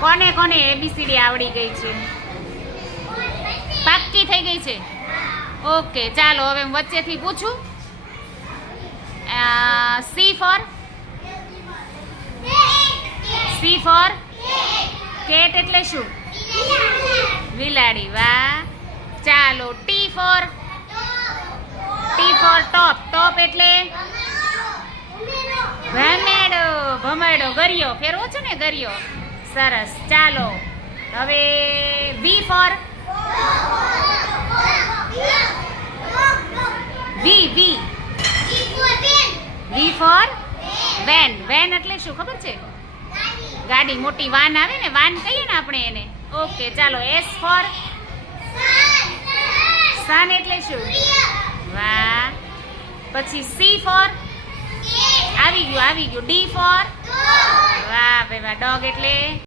કોને કોને એબીસીડી આવડી ગઈ છે? પાક્કી થઈ ગઈ છે? ઓકે, ચાલો હવે હું વચ્ચેથી પૂછું. સી ફોર કેટ એટલે શું? બિલાડી. વાહ. ચાલો ટી ફોર ટોપ. ટોપ એટલે ભમેડો. ભમેડો, ગરિયો ફેરવો છે ને, ગરિયો. સરસ. ચાલો હવે વી four we four van. Van એટલે શું ખબર છે? ગાડી, મોટી વાન આવે ને, વાન કહીએ ને આપણે એને. ઓકે, ચાલો એસ ફોર સન એટલે શું? વાહ. પછી સી ફોર આવી ગયું. ડી ફોર વાહ ભાઈ વાહ. ડોગ એટલે